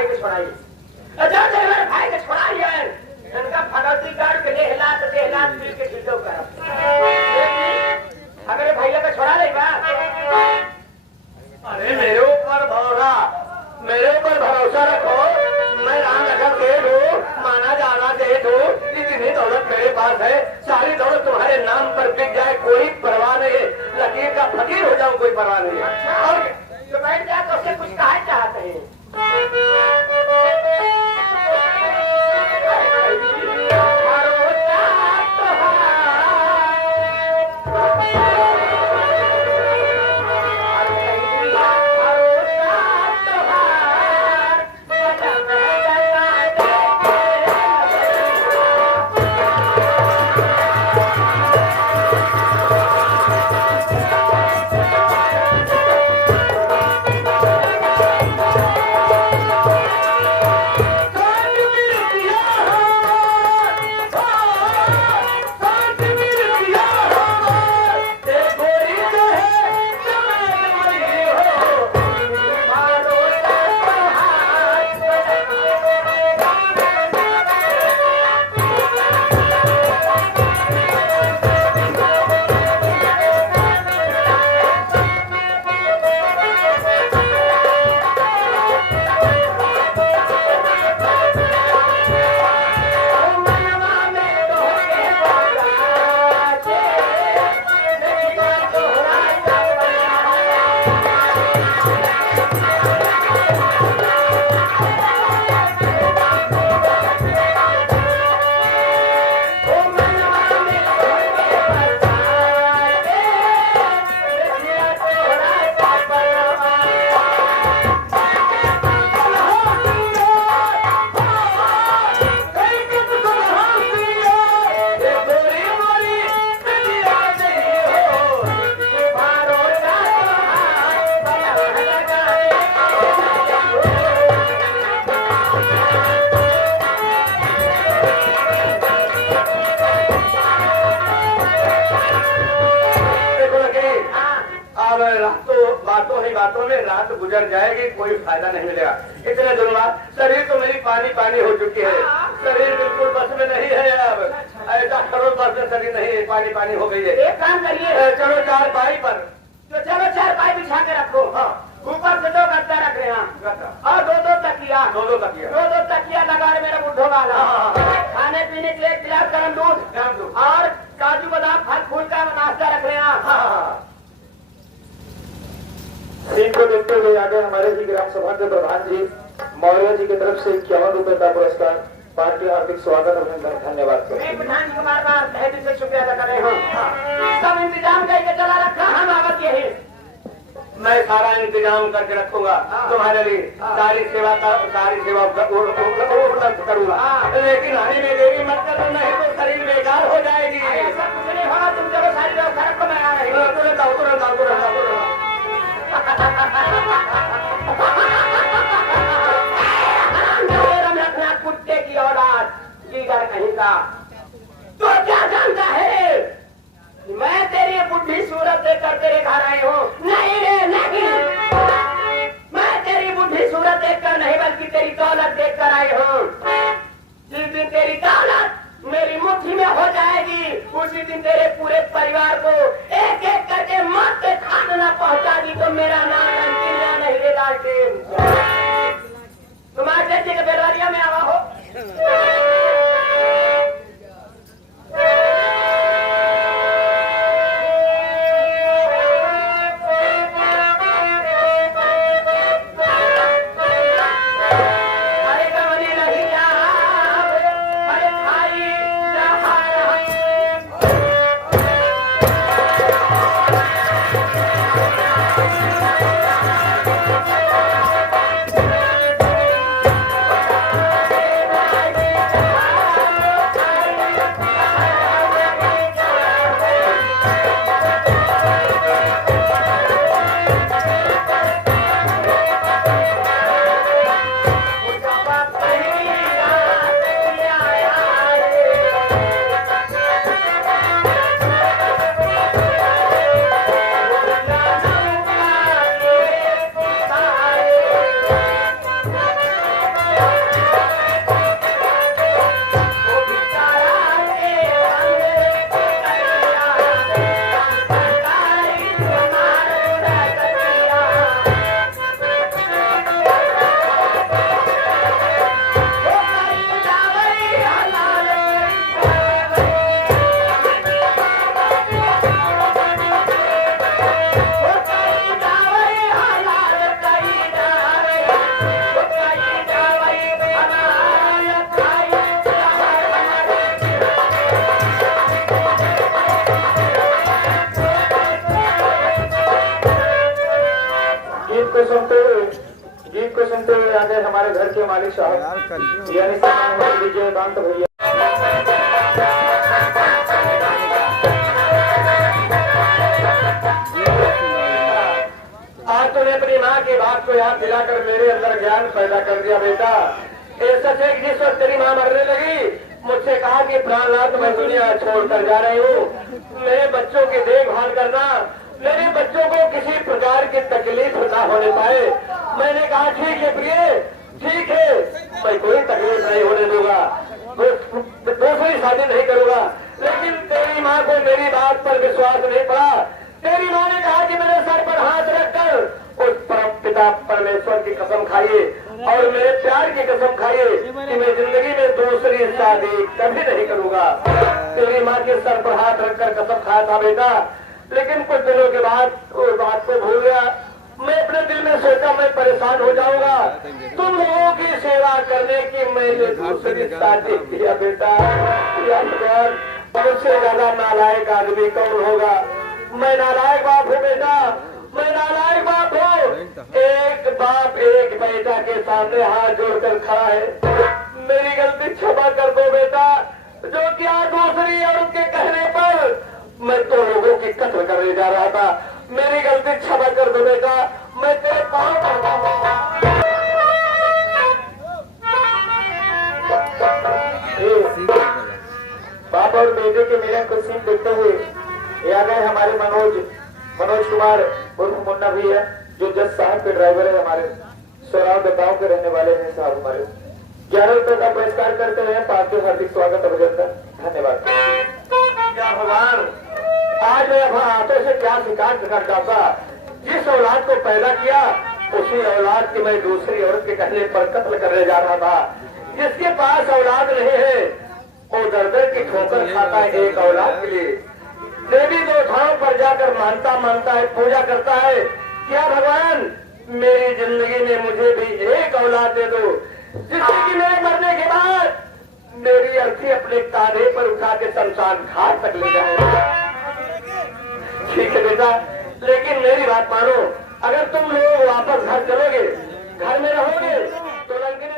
भाई के छोड़ाई अच्छा से हमारे भाई के छोड़ाई है इनका फगौती काट के देहला पी के ठीको कर हमारे भैया का छोड़ा लेगा। अरे मेरे ऊपर भरोसा रखो, मैं राम लखन दे दूं, माना जाना दे दूं, इतनी दौलत मेरे पास है, सारी दौलत तुम्हारे नाम पर बिक जाए कोई परवाह नहीं है, लकीर का फकीर हो जाऊं कोई परवाह नहीं है। और तो बैठ जा तो उसे कुछ कहा चाहते हैं। बातों में रात गुजर जाएगी, कोई फायदा नहीं मिलेगा। इतने दिनों बाद शरीर तो मेरी पानी पानी हो चुकी है, शरीर बिल्कुल बस में नहीं है, अब ऐसा करोड़ % शरीर नहीं है, पानी पानी हो गई है। एक काम करिए, चलो चारपाई पर, तो चलो चारपाई बिछा के रखो। हाँ, ऊपर से 2 गद्दा रख रहे हैं और 2-2 तकिया, 2-2 तकिया लगा मेरा बुढ़ो वाला। खाने पीने के लिए एक गिलास गर्म दूध और काजू बादाम फल फूल का नाश्ता रख रहे हैं। इनको देखते हुए आगे हमारे जी ग्राम सभा के प्रधान जी मौर्य जी की तरफ से 51 रुपए का पुरस्कार पार्टी हार्दिक स्वागत और धन्यवाद करते प्रधान जी बार बार तहे दिल से शुक्रिया अदा कर रहे हो। सब इंतजाम करके चला रखा, हम आवत यही मैं सारा इंतजाम करके रखूंगा तुम्हारे लिए, सारी सेवा उपलब्ध करूंगा, लेकिन आने में देरी मत करो, नहीं तो शरीर बेकार हो जाएगी। ऐसा कुछ नहीं होगा, तुम चलो सारी व्यवस्था रखो, मैं आ रही हूँ। कुत्ते की औलाद जीगर कहीं का, तो क्या जानता है कि मैं तेरी बुढ़ी सूरत देखकर तेरे घर आई हूँ? नहीं रे नहीं, मैं तेरी बुढ़ी सूरत देखकर नहीं बल्कि तेरी दौलत देखकर आई हूँ। जिस दिन तेरी दौलत मेरी मुट्ठी में हो जाएगी उसी दिन तेरे पूरे परिवार को एक एक करके मौत के खाना पहुंचा दी, तो मेरा नाम अंतिम नहीं रे लालटेन। तुम्हारे जैसे के बेलवारिया में आवा हो। हुए आ गए हमारे घर के मालिक साहब यानी सम्मानित विजयकांत भैया। आज तूने अपनी माँ की बात को याद दिलाकर मेरे अंदर ज्ञान पैदा कर दिया बेटा। ये सच है कि जिस वक्त तेरी माँ मरने लगी मुझसे कहा कि प्राणनाथ मैं दुनिया छोड़कर जा रही हूँ, मेरे बच्चों की देखभाल करना, मेरे बच्चों को किसी प्रकार की तकलीफ न होने पाए। मैंने कहा ठीक है प्रिय, ठीक है, मैं कोई तकलीफ नहीं होने दूंगा, दूसरी शादी नहीं करूंगा। लेकिन तेरी माँ को मेरी बात पर विश्वास नहीं पड़ा। तेरी माँ ने कहा कि मेरे सर पर हाथ रखकर उस परम पिता परमेश्वर की कसम खाइए और मेरे प्यार की कसम खाइए कि मैं जिंदगी में दूसरी शादी कभी नहीं करूंगा। तेरी माँ के सर पर हाथ रखकर कसम खाया था बेटा, लेकिन कुछ दिनों के बाद उस बात को भूल गया। मैं अपने दिल में सोचा मैं परेशान हो जाऊंगा, तुम लोगों की सेवा करने की मैंने दूसरी शादी किया बेटा। मुझसे ज्यादा नालायक आदमी कौन होगा? मैं नालायक बाप हूँ बेटा, मैं नालायक बाप हूँ। एक बाप एक बेटा के सामने हाथ जोड़कर खड़ा है, मेरी गलती क्षमा कर दो बेटा, जो कि आज दूसरी और उनके कहने पर मैं तो लोगों की कत्ल करने जा रहा था। मेरी गलती क्षमा कर दो बेटा, मैं तेरे पाँव पड़ता हूँ। बाप और बेटे के मिलन को सीन देखते हुए ये आ गए हमारे मनोज कुमार उर्फ मुन्ना भैया, जो जज साहब के ड्राइवर है, हमारे सोराव गांव के रहने वाले हैं साहब। हमारे 11 रुपए का पुरस्कार करते हैं, पार्थिव हार्दिक स्वागत अभिनंदन, धन्यवाद। क्या भगवान, आज मैं अपने हाथों से क्या शिकार कर जाता। जिस औलाद को पैदा किया उसी औलाद की मैं दूसरी औरत के कहने पर कत्ल करने जा रहा था। जिसके पास औलाद नहीं है वो दर-दर की ठोकर खाता है एक औलाद के लिए। देवी देवताओं पर जाकर मानता है, पूजा करता है। क्या भगवान, मेरी जिंदगी में मुझे भी एक औलाद दे दो, जिससे कि मेरे मरने के बाद मेरी अर्थी अपने कांधे पर उठा के शमशान घाट तक ले जाए। ठीक है बेटा, लेकिन मेरी बात मानो, अगर तुम लोग वापस घर चलोगे, घर में रहोगे तो लंका